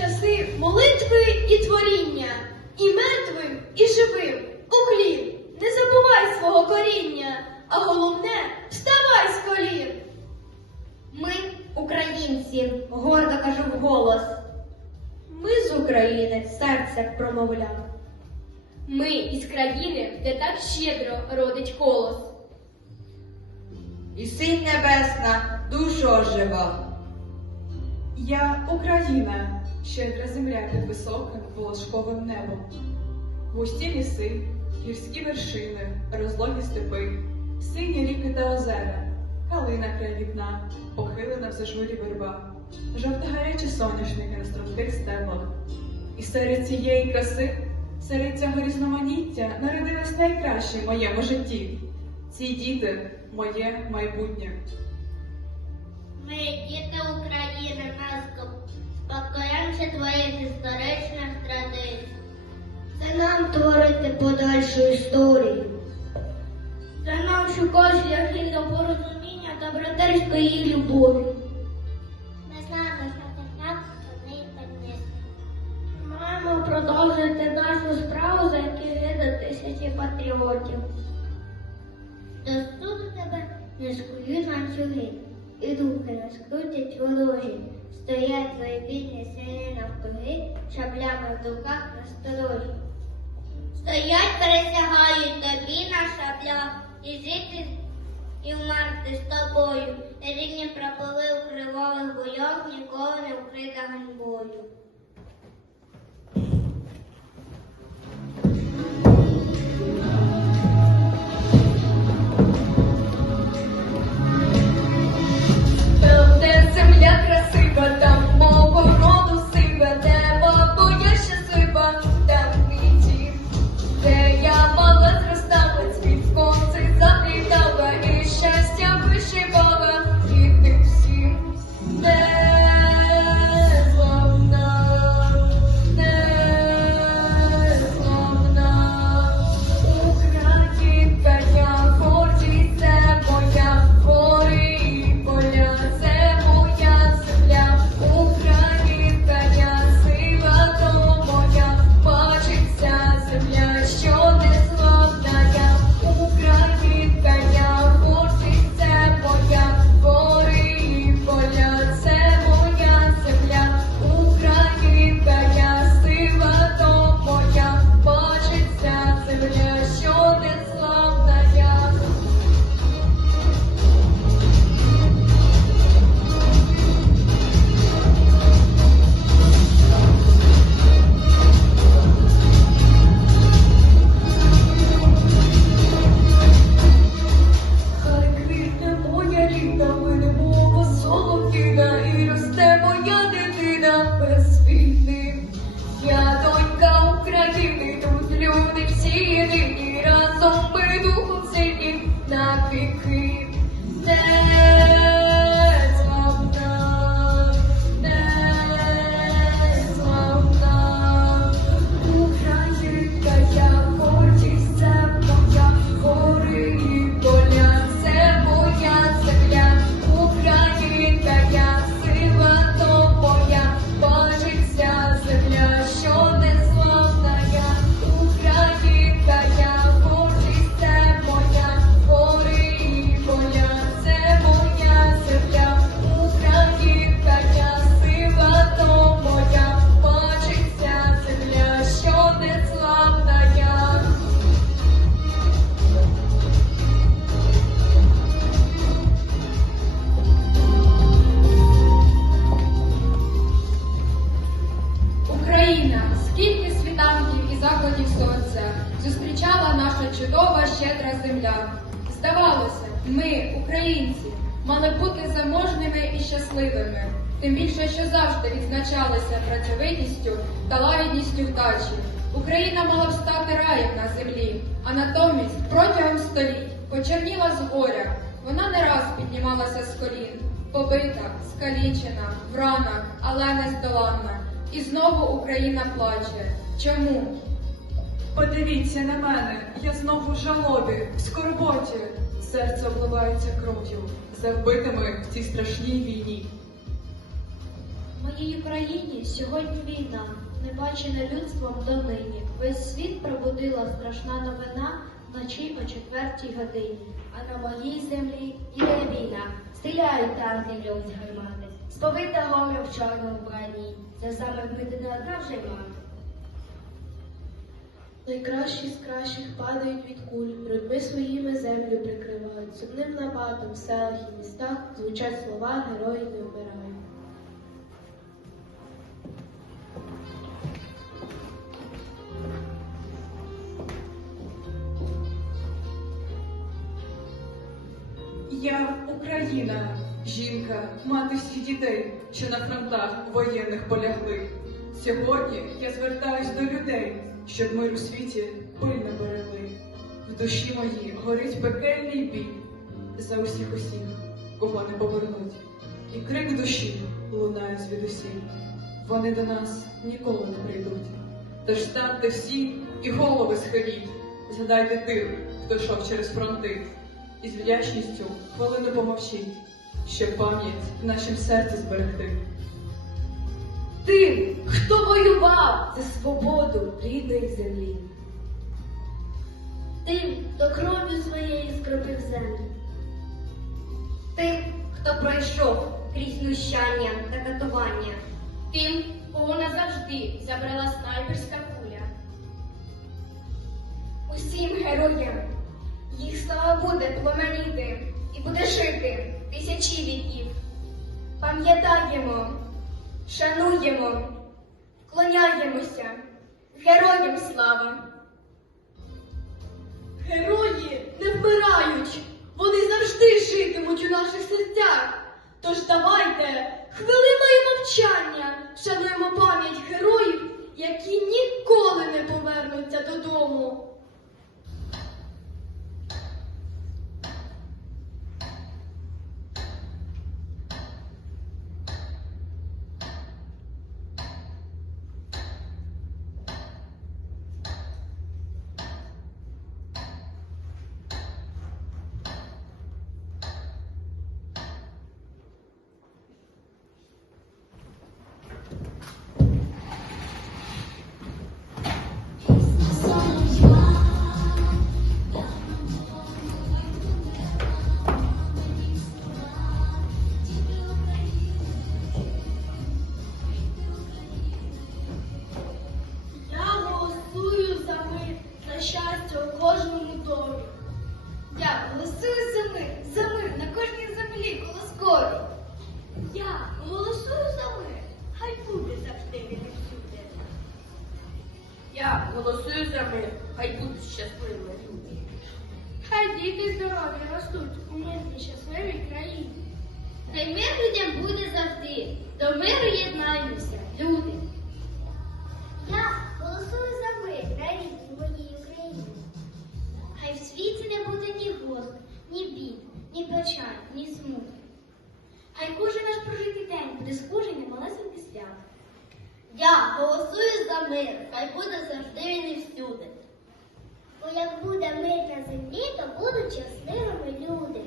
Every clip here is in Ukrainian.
часи молитви і творіння, і мертвим, і живим. Уклін, не забувай свого коріння, а головне вставай з колін. Ми, українці, гордо кажу вголос. Ми з України серце промовляв. Ми із країни, де так щедро родить колос. І синь небесна, душа жива. Я Україна, щедра земля під високим волошковим небом. Густі ліси, гірські вершини, розлогі степи, сині ріки та озера, калина краєвідна, похилена в зажурі верба, жовто-гарячі соняшники на струнких стеблах. І серед цієї краси, серед цього різноманіття народилось найкраще в моєму житті. Ці діти моє майбутнє. Ми, діти України, нас спадкоємці твоїх історичних традицій. Це нам творити подальшу історію. Це нам шукати шляхи до порозуміння та братерської любові. Ми знаємо, що це так, що не піднесе. Маємо продовжити нашу справу, за яку гине тисячі патріотів. До суду тебе не скують ланцюги, і руки не скрутять ворожі. Стоять бідні сини навкруги, шаблями в руках насторожі. Стоять, пересягають тобі на шаблях, і жити і вмерти з тобою. Рідні пропали у кривавих бойах, ніколи не вкрита ганьбою. Донька України, тут люди всі єдині, разом ми духом сильні на українці, мали бути заможними і щасливими, тим більше, що завжди відзначалися працьовитістю та лагідністю вдачі. Україна мала б стати раєм на землі, а натомість протягом століть почерніла з горя. Вона не раз піднімалася з колін, побита, скалічена, в ранах, але не здоланна. І знову Україна плаче. Чому? Подивіться на мене, я знову в жалобі, в скорботі. Серце обливається кров'ю, за вбитими в цій страшній війні. Ми моїй країні сьогодні війна, не бачена людством донині. Весь світ пробудила страшна новина вночі о четвертій годині. А на моїй землі іде війна. Стріляють танки льють гармати. Сповита гомів в чорному броні. Саме вбити не одна вже мати. Найкращі з кращих падають від куль, грудьми своїми землю прикривають. Сумним нападом в селах і містах звучать слова герої не вмирають. Я Україна, жінка, мати всіх дітей, що на фронтах воєнних полягли. Сьогодні я звертаюсь до людей, щоб мир у світі пильно берегли. В душі моїй горить пекельний бій за усіх усіх, кого не повернуть. І крик душі лунає звідусіль. Вони до нас ніколи не прийдуть. Тож станьте всі і голови схиліть. Згадайте тих, хто йшов через фронти, і з вдячністю хвилину помовчіть, щоб пам'ять в нашім серці зберегти. Тим, хто воював за свободу рідної землі. Тим, хто кров'ю своєю скропив землю. Тим, хто пройшов крізь знущання та катування. Тим, кого назавжди забрала снайперська куля. Усім героям їх слава буде пломеніти і буде жити тисячі віків. Пам'ятаємо, шануємо, вклоняємося, героям слава. Герої не вмирають, вони завжди житимуть у наших серцях. Тож давайте хвилиною мовчання шануємо пам'ять героїв, які ніколи не повернуться додому. Буде завжди він і всюди. Бо як буде мир на землі, то будуть щасливими люди.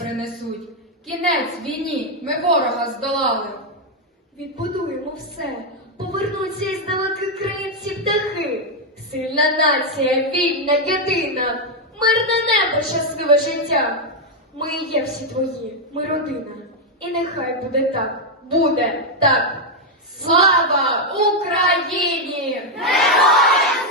Принесуть. Кінець війні, ми ворога здолали. Відбудуємо все, повернуться із далеких країн птахи. Сильна нація, вільна єдина, мирне небо, щасливе життя. Ми є всі твої, ми родина. І нехай буде так, буде так. Слава Україні! Героям